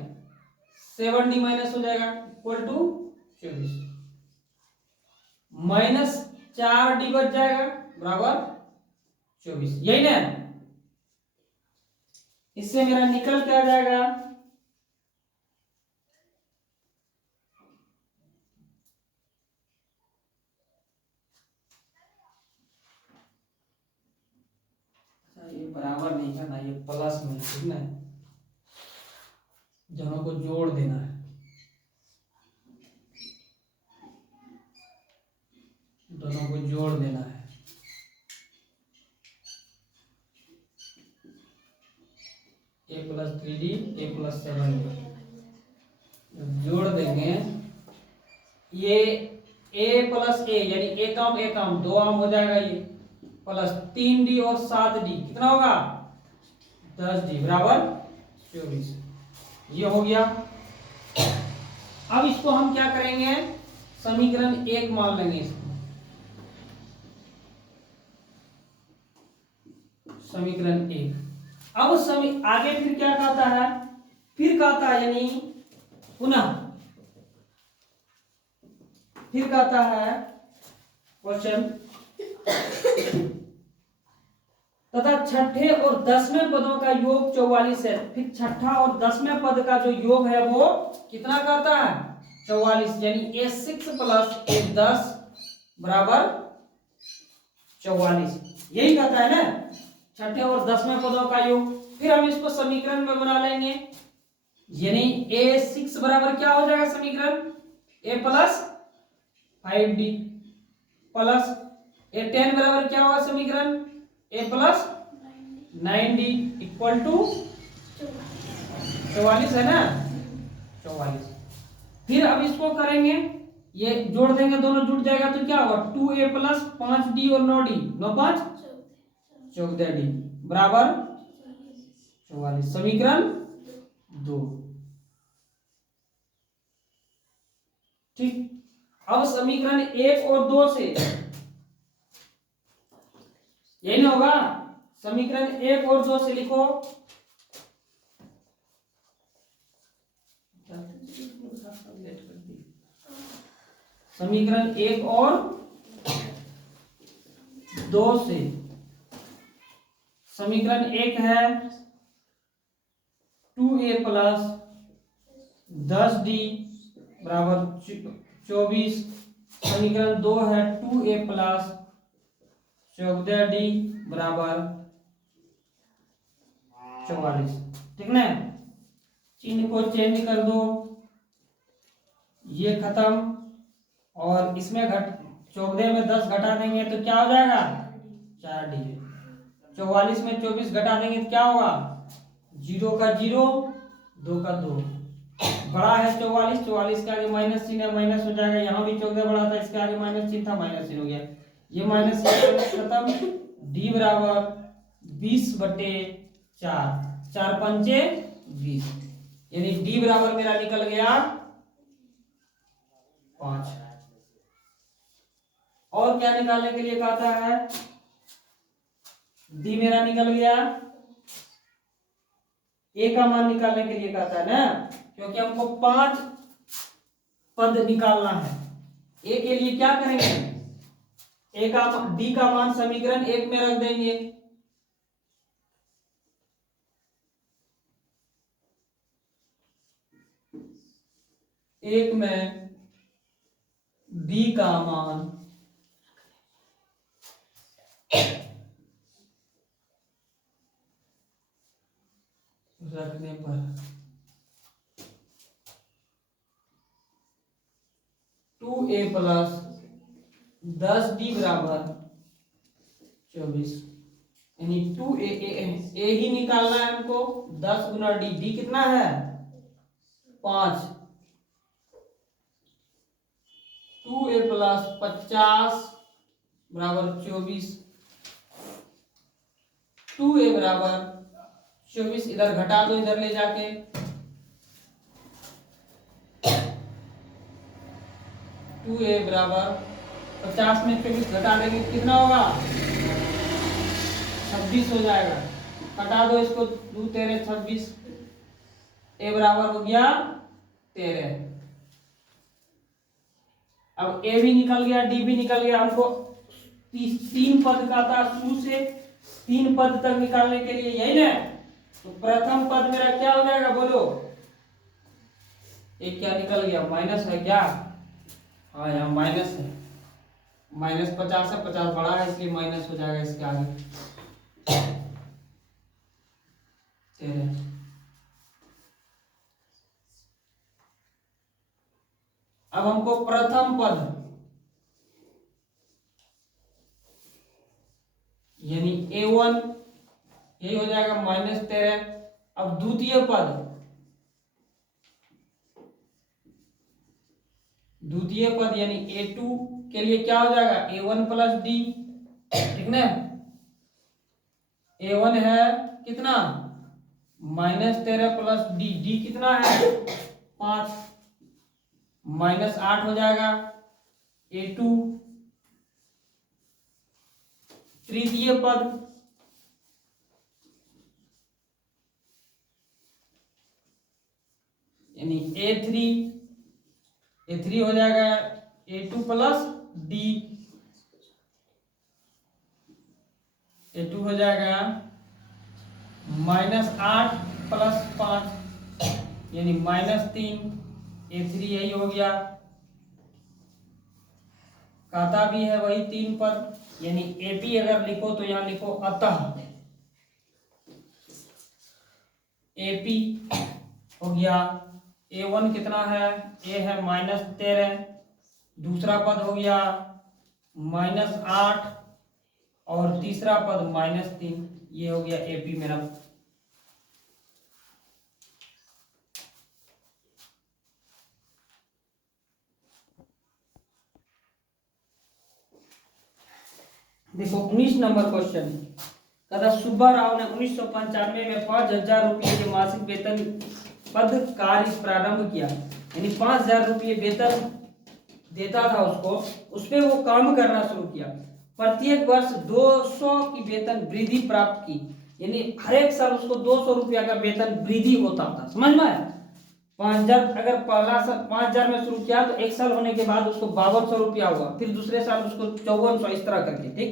7D माइनस हो जाएगा इक्वल टू 24, माइनस 4D बच जाएगा बराबर 24। यही ना, इससे मेरा निकल क्या जाएगा, ये बराबर नहीं करना, ये प्लस में, ठीक ना, दोनों को जोड़ देना है। दोनों को जोड़ देना है। ए प्लस 3D ए प्लस 7D जोड़ देंगे, ये ए प्लस ए यानी ए काम 2 आम हो जाएगा, ये प्लस 3D और 7D कितना होगा 10D बराबर 24। ये हो गया। अब इसको हम क्या करेंगे, समीकरण 1 मान लेंगे इसको, समीकरण 1। अब आगे फिर क्या कहता है, फिर कहता है यानी पुनः फिर कहता है क्वेश्चन, तथा छठे और 10वें पदों का योग 44 है। फिर छठा और 10वें पद का जो योग है वो कितना कहता है 44, यानी A6 प्लस A10 बराबर 44। यही कहता है ना, छठे और 10वें पदों का योग। फिर हम इसको समीकरण में बना लेंगे, यानी A6 बराबर क्या हो जाएगा समीकरण, A plus 5D plus A10 बराबर क्या होगा समीकरण, A plus 9D equal to 44 है ना, 44। फिर अब इसको करेंगे, ये जोड़ देंगे, दोनों जुड़ जाएगा तो क्या होगा 2A प्लस 5D और 9D 9 5 14D बराबर 44, समीकरण 2। ठीक, अब समीकरण 1 और 2 से यही ना होगा, समीकरण 1 और 2 से लिखो, समीकरण 1 और 2 से, समीकरण 1 है 2A प्लस 10D बराबर 24, समीकरण 2 है 2A प्लस 14D बराबर 44। ठीक ना, चिन्ह को चेंज कर दो, ये खत्म, और इसमें 14 में 10 घटा देंगे तो क्या हो जाएगा 4D। 44 में 24 घटा देंगे तो क्या होगा 0 का 0 2 का 2, बड़ा है 44, 44 के आगे माइनस चिन्ह है, माइनस हो जाएगा। यहाँ भी 14 बड़ा था, इसके आगे माइनस चिन्ह था, माइनस चिन्ह हो गया, ये माइनस खत्म। D बराबर 20/4, 4 पंचे 20, यानी D बराबर मेरा निकल गया 5। और क्या निकालने के लिए कहता है, D मेरा निकल गया ए का मान निकालने के लिए कहता है ना, क्योंकि हमको 5 पद निकालना है। ए के लिए क्या करेंगे, ए का डी का मान समीकरण 1 में रख देंगे, एक में डी का मान रखने पर 2a प्लस 10d बराबर 24, यानी 2a ए ही निकालना है हमको। 10 गुना डी, डी कितना है 5, 2a प्लस 50 बराबर 24, 2a बराबर 24, इधर घटा दो इधर ले जाके, 2a बराबर 50 में 24 घटा देंगे कितना होगा 26 हो जाएगा। घटा दो इसको, 2 13 26, a बराबर हो गया 13। अब a भी निकल गया, d भी निकल गया। हमको 3 पद का था, शुरू से 3 पद तक निकालने के लिए, यही ना। तो प्रथम पद मेरा क्या हो जाएगा बोलो, एक क्या निकल गया माइनस है क्या, हाँ यहाँ माइनस है, -50 है, 50 बड़ा है इसलिए माइनस हो जाएगा इसके आगे 13। अब हमको प्रथम पद यानी a1 यही हो जाएगा -13। अब द्वितीय पद यानी a2 के लिए क्या हो जाएगा a1 प्लस d, ठीक ना। a1 है कितना -13 प्लस d, d कितना है 5, -8 हो जाएगा a2। तृतीय पद यानी a3 हो जाएगा a2 प्लस d, a2 हो जाएगा -8 प्लस 5 यानी -3, a3 यही हो गया। कहता भी है वही 3 पद, यानी AP अगर लिखो तो यहां लिखो अतः AP हो गया। a1 कितना है, a है -13, दूसरा पद हो गया -8 और तीसरा पद -3, ये हो गया AP मेरा। देखो 19 नंबर क्वेश्चन कहता सुब्बा राव ने 1995 में 5,000 रुपये के मासिक वेतन पद कार्य प्रारंभ किया, यानी 5,000 रुपये वेतन देता था उसको, उस पे वो काम करना शुरू किया। प्रत्येक वर्ष 200 की वेतन वृद्धि प्राप्त की, यानी हर एक साल उसको 200 रुपया का वेतन वृद्धि होता था। समझ में आया। 5,000 अगर पहला साल 5,000 में शुरू किया तो एक साल होने के बाद उसको 5200 रुपया हुआ, फिर दूसरे साल उसको 5400, इस तरह करके ठीक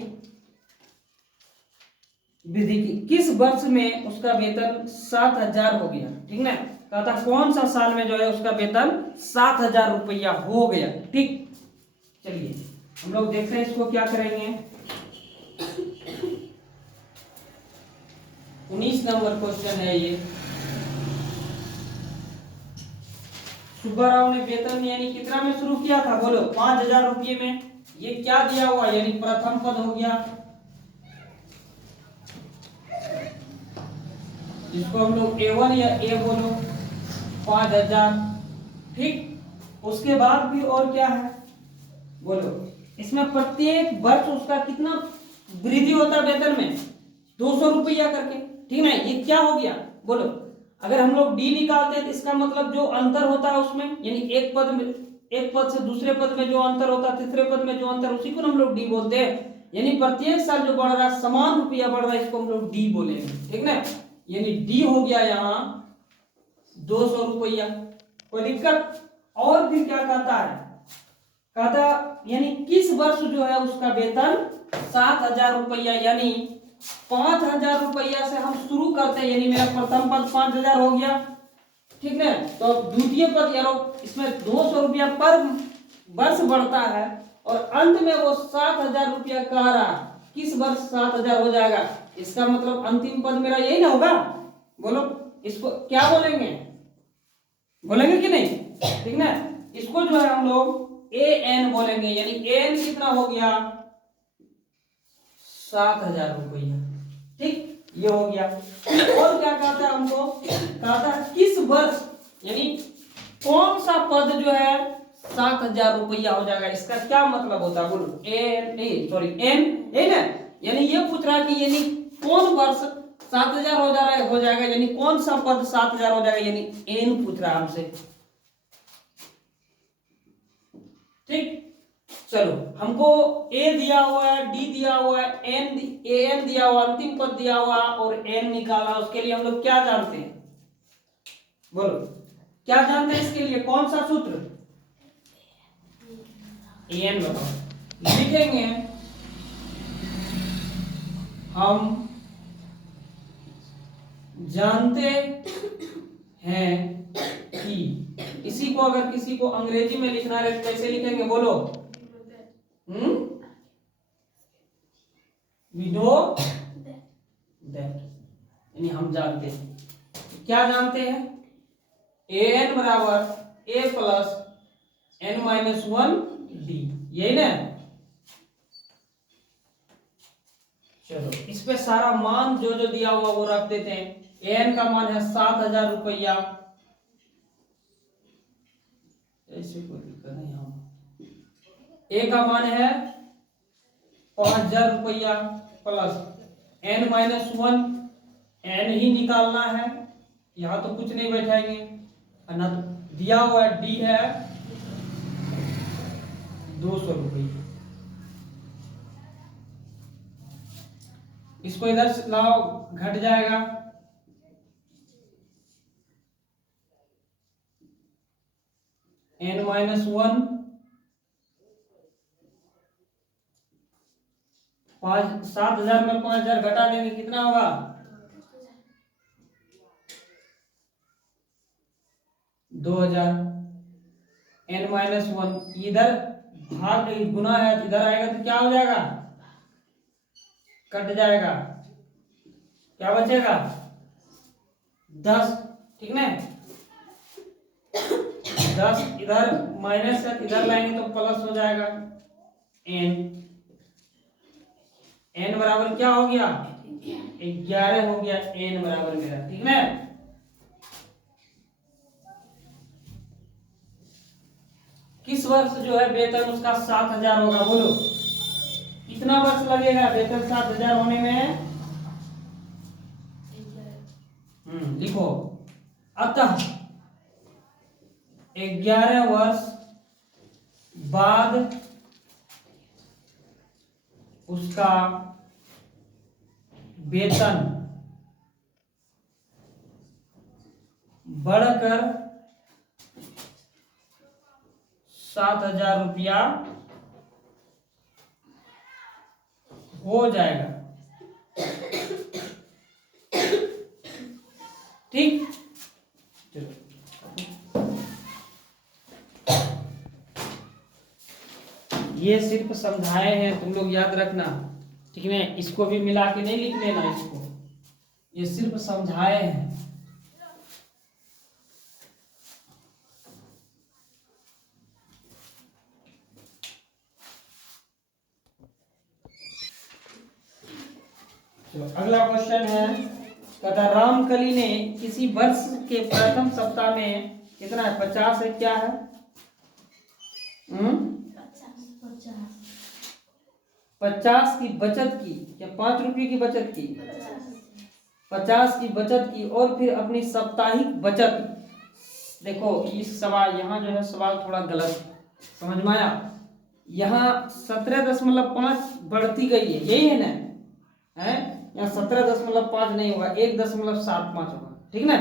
वृद्धि की। किस वर्ष में उसका वेतन 7,000 हो गया, ठीक ना। कहता कौन सा साल में जो है उसका वेतन 7,000 रुपया हो गया, ठीक। चलिए हम लोग देखते हैं इसको क्या करेंगे। 19 नंबर क्वेश्चन है ये। सुब्बा राव ने वेतन यानी कितना में शुरू किया था बोलो 5,000 रुपये में। ये क्या दिया हुआ यानी प्रथम पद हो गया, जिसको हम लोग A1 या A बोलो 5,000, ठीक। उसके बाद भी और क्या है बोलो, इसमें प्रत्येक वर्ष उसका कितना वृद्धि होता है वेतन में 200 रुपया करके, ठीक ना। ये क्या हो गया बोलो, अगर हम लोग डी निकालते हैं तो इसका मतलब जो अंतर होता है उसमें, यानी एक पद से दूसरे पद में जो अंतर होता है, तीसरे पद में जो अंतर, उसी को हम लोग डी बोलते हैं। यानी प्रत्येक साल जो बढ़ रहा है समान रुपया बढ़ रहा है, इसको हम लोग डी बोलेंगे, ठीक ना। यानी डी हो गया यहाँ 200 रुपया। कोई दिक्कत? और फिर क्या कहता है, कहता यानी किस वर्ष जो है उसका वेतन 7,000 रुपया, यानी 5,000 रुपया से हम शुरू करते हैं, यानी मेरा प्रथम पद 5,000 हो गया, ठीक ना। तो द्वितीय पद यारो इसमें 200 रुपया पर वर्ष बढ़ता है और अंत में वो 7,000 रुपया कह रहा, किस वर्ष 7,000 हो जाएगा, इसका मतलब अंतिम पद मेरा यही ना होगा। बोलो इसको क्या बोलेंगे, बोलेंगे कि नहीं, ठीक ना। इसको जो है हम लोग ए एन बोलेंगे, यानी एन कितना हो गया 7,000 रुपया, ठीक, ये हो गया। और क्या कहता है हमको, कहता है किस वर्ष, यानी कौन सा पद जो है 7,000 रुपया हो जाएगा, इसका क्या मतलब होता है, बोलो एन, सॉरी एन, है ना। यानी ये पूछ रहा कि यानी कौन वर्ष 7,000 हो जाएगा, यानी कौन सा पद 7,000 हो जाएगा, यानी एन पूछ रहा हमसे, ठीक। चलो हमको ए दिया हुआ है, डी दिया हुआ है, एन दिया हुआ, अंतिम पद दिया हुआ और एन निकाला, उसके लिए हम लोग क्या जानते हैं, बोलो क्या जानते हैं इसके लिए, कौन सा सूत्र, एन बताओ। लिखेंगे हम जानते हैं कि, इसी को अगर किसी को अंग्रेजी में लिखना रहे तो कैसे लिखेंगे, बोलो we know that, यानी हम जानते हैं, क्या जानते हैं, an बराबर a plus n minus 1 d, यही ना। चलो इस पे सारा मान जो जो दिया हुआ वो रख देते हैं। an का मान है 7,000 रुपया, ऐसे कोई दिक्कत नहीं, हम a का मान है 5,000 रुपया प्लस n माइनस 1, n ही निकालना है, यहाँ तो कुछ नहीं बैठाएंगे, ना तो दिया हुआ d है 200 रुपये, इसको इधर से लाओ घट जाएगा, n माइनस 1 7,000 में 5,000 घटा देंगे कितना होगा 2,000, n माइनस 1 इधर भाग गुना है तो इधर आएगा तो क्या हो जाएगा, कट जाएगा, क्या बचेगा 10, ठीक ना। 10 इधर माइनस है, इधर लाएंगे तो प्लस हो जाएगा, n बराबर क्या हो गया 11 हो गया, n बराबर मेरा, ठीक ना। किस वर्ष जो है वेतन उसका 7,000 होगा, बोलो कितना वर्ष लगेगा वेतन 7,000 होने में, लिखो अतः 11 वर्ष बाद उसका वेतन बढ़कर 7,000 रुपया हो जाएगा, ठीक। चलो ये सिर्फ समझाए हैं, तुम लोग याद रखना, ठीक है। इसको भी मिला के नहीं लिख लेना, इसको ये सिर्फ समझाए हैं। अगला क्वेश्चन है, कहता रामकली ने किसी वर्ष के प्रथम सप्ताह में कितना है 50 है, क्या है 50 की बचत की, या 5 रुपये की बचत की, 50 की बचत की, और फिर अपनी साप्ताहिक बचत, देखो इस सवाल यहाँ जो है सवाल थोड़ा गलत समझ में आया, यहाँ 17.5 बढ़ती गई है, यही है ना, है यहाँ 17.5 नहीं होगा, 1.75 होगा, ठीक ना।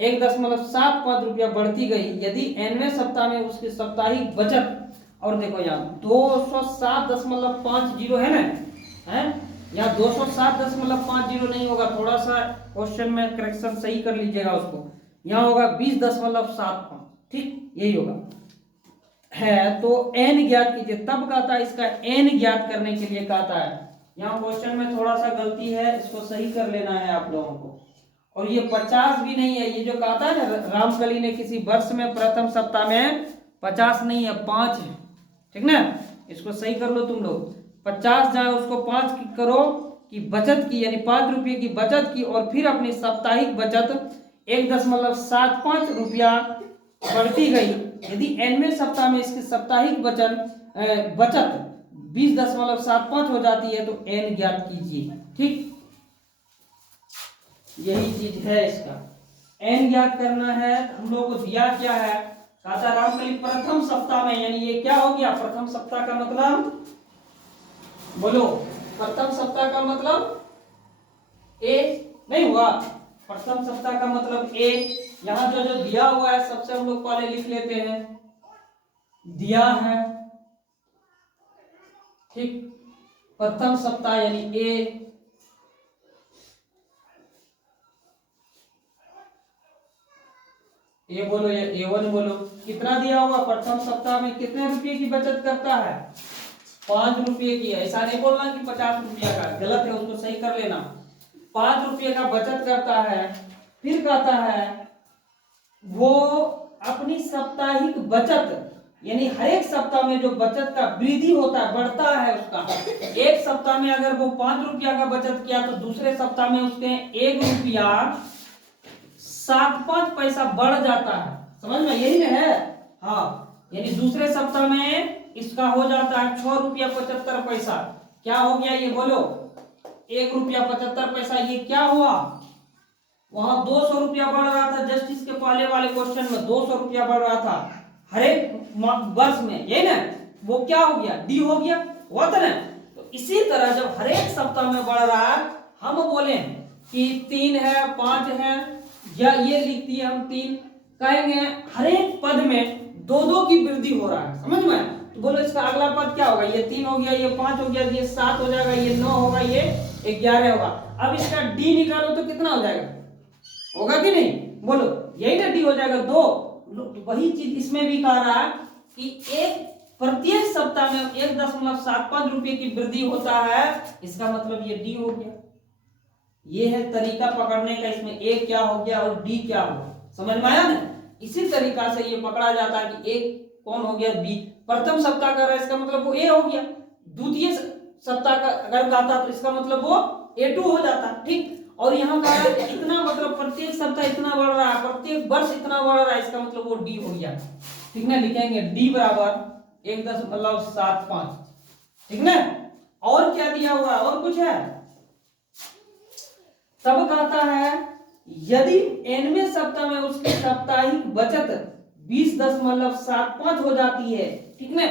1.75 रुपया बढ़ती गई यदि nवें सप्ताह में उसकी साप्ताहिक बचत, और देखो यहाँ 207.50 है ना, है यहाँ 207.50 नहीं होगा, थोड़ा सा क्वेश्चन में करेक्शन सही कर लीजिएगा उसको, यहाँ होगा 20.75, ठीक यही होगा है। तो n ज्ञात कीजिए, तब कहता है इसका n ज्ञात करने के लिए कहता है, यहाँ क्वेश्चन में थोड़ा सा गलती है, इसको सही कर लेना है आप लोगों को। और ये 50 भी नहीं है, ये जो कहता है ना रामकली ने किसी वर्ष में प्रथम सप्ताह में 50 नहीं है, 5 है, ठीक ना, इसको सही कर लो तुम लोग। 50 जहाँ उसको 5 करो कि बचत की, यानी 5 रुपये की बचत की, और फिर अपनी साप्ताहिक बचत 1.75 रुपया बढ़ती गई यदि nवें सप्ताह में इसकी साप्ताहिक बचत 20.75 हो जाती है तो n ज्ञात कीजिए, ठीक यही चीज है इसका, n ज्ञात करना है। हम लोग को दिया क्या है, कहा रामकली प्रथम सप्ताह में, यानी ये क्या हो गया, प्रथम सप्ताह का मतलब बोलो, प्रथम सप्ताह का मतलब ए नहीं हुआ, प्रथम सप्ताह का मतलब ए। यहाँ जो जो दिया हुआ है सबसे हम लोग पहले लिख लेते हैं, दिया है, ठीक, प्रथम सप्ताह यानी ए, ये बोलो, ये A1 बोलो, कितना दिया हुआ, प्रथम सप्ताह में कितने रुपए की बचत करता है, 5 रुपये की। ऐसा नहीं बोलना कि 50 रुपया का, गलत है, उसको सही कर लेना। 5 रुपये का बचत करता है, फिर कहता है वो अपनी साप्ताहिक बचत, यानी हर एक सप्ताह में जो बचत का वृद्धि होता है, बढ़ता है उसका, एक सप्ताह में अगर वो 5 रुपया का बचत किया तो दूसरे सप्ताह में उसके 1.75 पैसा बढ़ जाता है, समझ में, यही ना है, हाँ, यानी दूसरे सप्ताह में इसका हो जाता है 6 रुपया 75 पैसा। क्या हो गया ये बोलो, 1 रुपया 75 पैसा, ये क्या हुआ, वहां 200 रुपया बढ़ रहा था, जस्ट इसके पहले वाले क्वेश्चन में 200 रुपया बढ़ रहा था हर एक वर्ष में, यही ना, वो क्या हो गया, डी हो गया, हुआ था ना। तो इसी तरह जब हर एक सप्ताह में बढ़ रहा है, हम बोले कि 3 है, 5 है, या ये लिख दिए हम 3, कहेंगे हर एक पद में 2-2 की वृद्धि हो रहा है, समझ में। तो बोलो इसका अगला पद क्या होगा, ये 3 हो गया, ये 5 हो गया, ये 7 हो जाएगा, ये 9 होगा, ये 11 होगा। अब इसका डी निकालो तो कितना हो जाएगा, होगा कि नहीं, बोलो, यही ना डी हो जाएगा 2। वही चीज इसमें भी कह रहा है कि प्रत्येक सप्ताह में 1.75 रुपये की वृद्धि होता है, इसका मतलब ये डी हो गया। ये है तरीका पकड़ने का, इसमें ए क्या हो गया और डी क्या हो गया, समझ में आया ना। इसी तरीका से ये पकड़ा जाता है कि एक कौन हो गया, बी। प्रथम सप्ताह का इसका मतलब वो ए हो गया, द्वितीय सप्ताह का अगर गाता तो इसका मतलब वो A2 हो जाता, ठीक। और यहाँ का इतना मतलब प्रत्येक सप्ताह इतना बढ़ रहा है, प्रत्येक वर्ष इतना बढ़ रहा है, इसका मतलब वो डी हो गया, ठीक ना। लिखेंगे डी बराबर 1.75, ठीक ना। और क्या दिया हुआ है, और कुछ है, तब कहता है यदि nवें सप्ताह में उसकी साप्ताहिक बचत 20.75 हो जाती है, ठीक ना।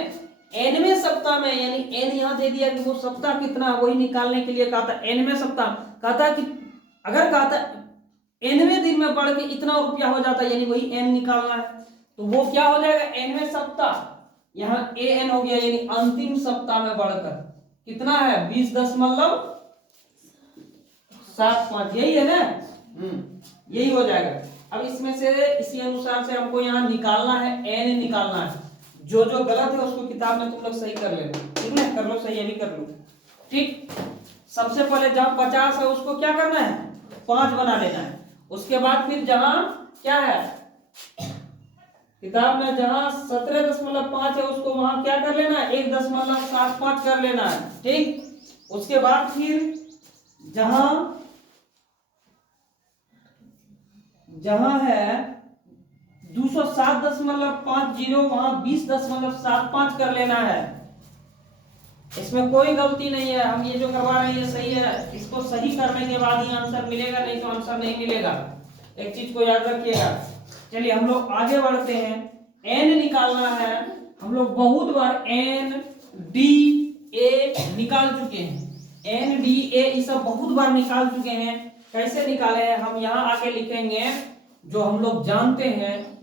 nवें सप्ताह में, यानी n यहां दे दिया कि वो सप्ताह कितना, वही निकालने के लिए कहता है nवें सप्ताह, कहता कि अगर कहता nवें दिन में बढ़ के इतना रुपया हो जाता है, यानी वही n निकालना है, तो वो क्या हो जाएगा, nवें सप्ताह, यहाँ an हो गया, यानी अंतिम सप्ताह में बढ़कर कितना है, 20.75, यही है ना, यही हो जाएगा। अब इसमें से इसी अनुसार से हमको यहाँ निकालना है, n निकालना है, जो जो गलत है उसको किताब में तुम लोग सही कर लेना, ठीक ना, कर लो सही, अभी कर लो, ठीक। सबसे पहले जहां 50 है उसको क्या करना है, 5 बना लेना है। उसके बाद फिर जहां क्या है किताब में, जहां 17.5 है उसको वहां क्या कर लेना है, 1.75 कर लेना है, ठीक। उसके बाद फिर जहां है 207.50 वहां 20.75 कर लेना है। इसमें कोई गलती नहीं है, हम ये जो करवा रहे हैं ये सही है, इसको सही करने के बाद ही आंसर मिलेगा, नहीं तो आंसर नहीं मिलेगा, एक चीज को याद रखिएगा। चलिए हम लोग आगे बढ़ते हैं, n निकालना है, हम लोग बहुत बार n d a निकाल चुके हैं, एन डी ए ये सब बहुत बार निकाल चुके हैं। कैसे निकाले हैं हम यहां आके लिखेंगे, जो हम लोग जानते हैं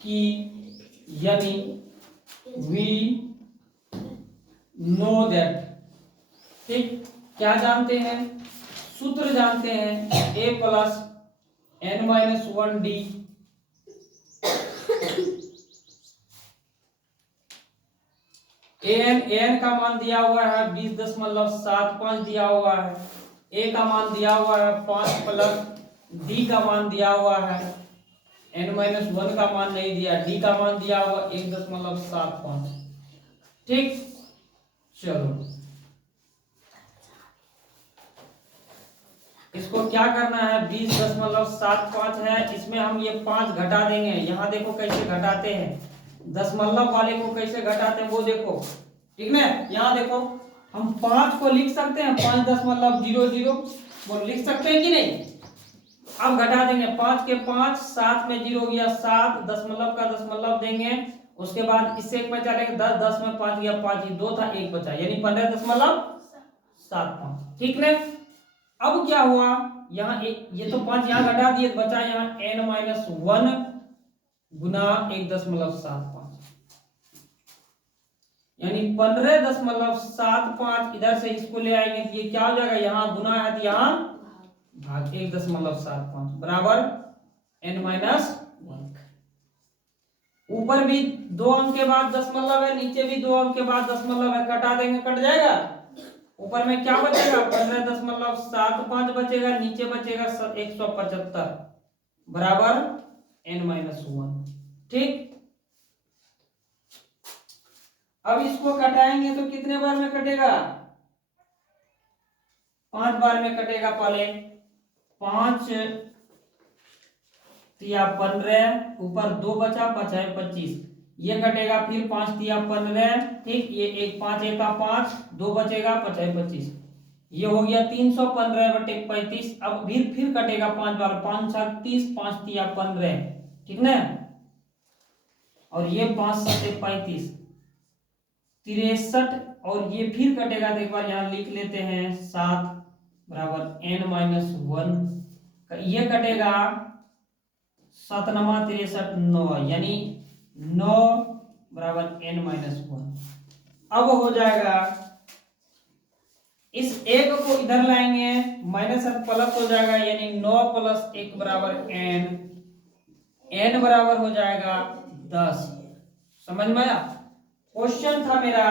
कि यानी वी नो दैट, ठीक, क्या जानते हैं, सूत्र जानते हैं, A plus N minus one D N का मान दिया हुआ है 20.75 दिया हुआ है, ए का मान दिया हुआ है 5 प्लस डी का मान दिया हुआ है, एन माइनस वन का मान नहीं दिया, डी का मान दिया हुआ 1.75, ठीक। चलो इसको क्या करना है, 20.75 है, इसमें हम ये 5 घटा देंगे। यहाँ देखो कैसे घटाते हैं, दशमलव वाले को कैसे घटाते हैं वो देखो, ठीक ना। यहाँ देखो हम 5 को लिख सकते हैं 5.00 वो लिख सकते हैं कि नहीं। अब घटा देंगे 5 के 5, 7 में 0 गया 7, दशमलव का दशमलव देंगे, उसके बाद इससे एक बचा लेंगे 10, 10 में 5 गया 5, 2 था 1 बचा, यानी 15.75, ठीक ना। अब क्या हुआ, यहाँ ये तो 5 यहाँ घटा दिए, बचा यहाँ n माइनस 1 गुना 1.75, यानी 15.75। इधर से इसको ले आएंगे तो ये क्या हो जाएगा, यहाँ गुना है तो यहाँ भाग 1.75 बराबर n माइनस 1। ऊपर भी 2 अंक के बाद दशमलव है, नीचे भी 2 अंक के बाद दशमलव है, कटा देंगे कट जाएगा। ऊपर में क्या बचेगा 15.75 बचेगा, नीचे बचेगा 175 बराबर n माइनस 1, ठीक। अब इसको कटाएंगे तो कितने बार में कटेगा, 5 बार में कटेगा। पहले 5 तिया 15, ऊपर 2 बचा 5 है 25, ये कटेगा, फिर 5 तिया 15, ठीक, ये एक 5 एक का 5, 2 बचेगा 5 है 25, ये हो गया 315/35। अब फिर कटेगा 5 बार, 5 7 30, 5 तिया 15, ठीक ना, और ये 5 7 35 63, और ये फिर कटेगा तो एक बार यहाँ लिख लेते हैं 7 बराबर n माइनस 1, ये कटेगा 7 9 63 9, यानी 9 बराबर n माइनस 1। अब हो जाएगा, इस एक को इधर लाएंगे, माइनस और प्लस हो जाएगा, यानी 9 प्लस 1 बराबर n बराबर हो जाएगा 10। समझ में आया। क्वेश्चन था मेरा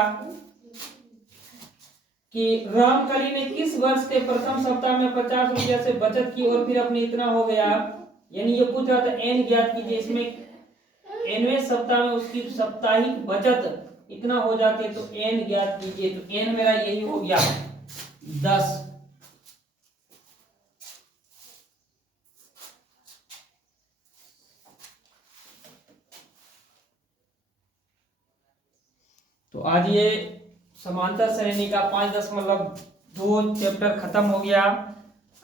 कि रामकली ने किस वर्ष के प्रथम सप्ताह में 50 रुपया से बचत की और फिर अपने इतना हो गया, यानी ये पूछ रहा था n ज्ञात कीजिए, इसमें nवें सप्ताह में उसकी साप्ताहिक बचत इतना हो जाती है, तो n ज्ञात कीजिए, तो n मेरा यही हो गया 10। तो आज ये समांतर श्रेणी का 5.2 चैप्टर खत्म हो गया।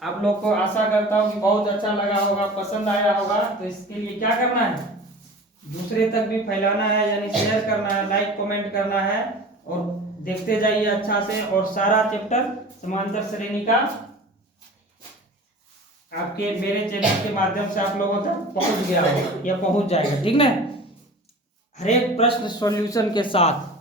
आप लोग को आशा करता हूँ कि बहुत अच्छा लगा होगा, पसंद आया होगा। तो इसके लिए क्या करना है, दूसरे तक भी फैलाना है, यानी शेयर करना है, लाइक कमेंट करना है, और देखते जाइए अच्छा से। और सारा चैप्टर समांतर श्रेणी का आपके मेरे चैनल के माध्यम से आप लोगों तक पहुंच गया होगा या पहुंच जाएगा, ठीक ना, हर एक प्रश्न सॉल्यूशन के साथ।